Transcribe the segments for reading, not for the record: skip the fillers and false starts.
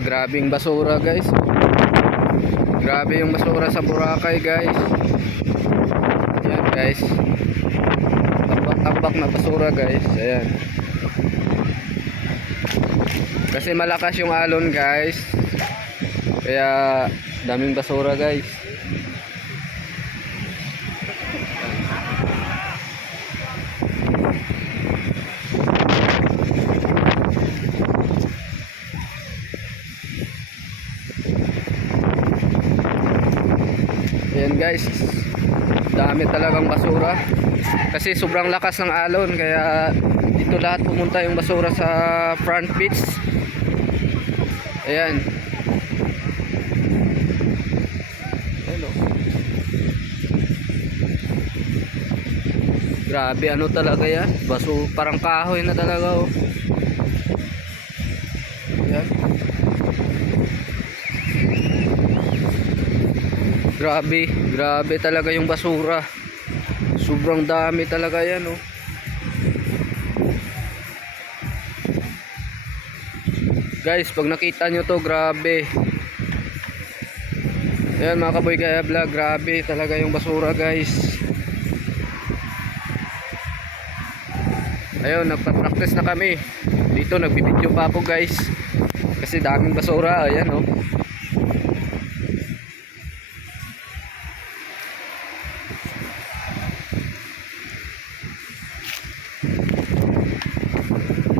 Grabing basura guys. Grabe yung basura sa Boracay guys. Ayan guys, tambak-tambak na basura guys. Ayan, kasi malakas yung alon guys, kaya daming basura guys. Ayan guys, dami talagang basura kasi sobrang lakas ng alon, kaya dito lahat pumunta yung basura sa front beach. Ayan. Hello. Grabe, ano talaga yan, parang kahoy na talaga oh. Ayan. Grabe talaga yung basura. Sobrang dami talaga yan oh. Guys, pag nakita nyo to, grabe. Ayan mga Kaboy Gaya Vlog, grabe talaga yung basura guys. Ayun, nagpa-practice na kami. Dito nagbibideo pa ako guys, kasi daming basura. Ayan oh.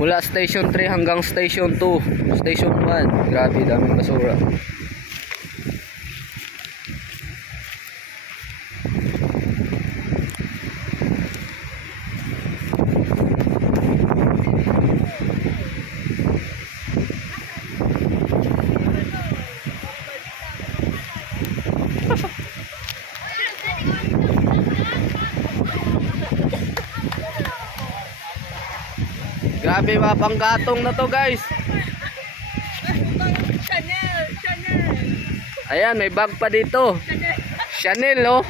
Mula station 3 hanggang station 2, station 1, grabe daming basura. Grabe mga panggatong na to guys. Chanel. Ayan, may bag pa dito. Chanel oh.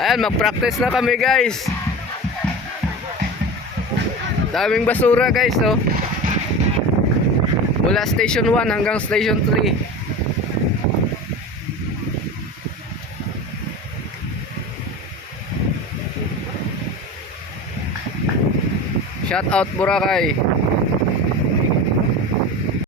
Ayan, mag-practice na kami guys. Daming basura guys oh. Mula station 1 hanggang station 3. Shout out Boracay.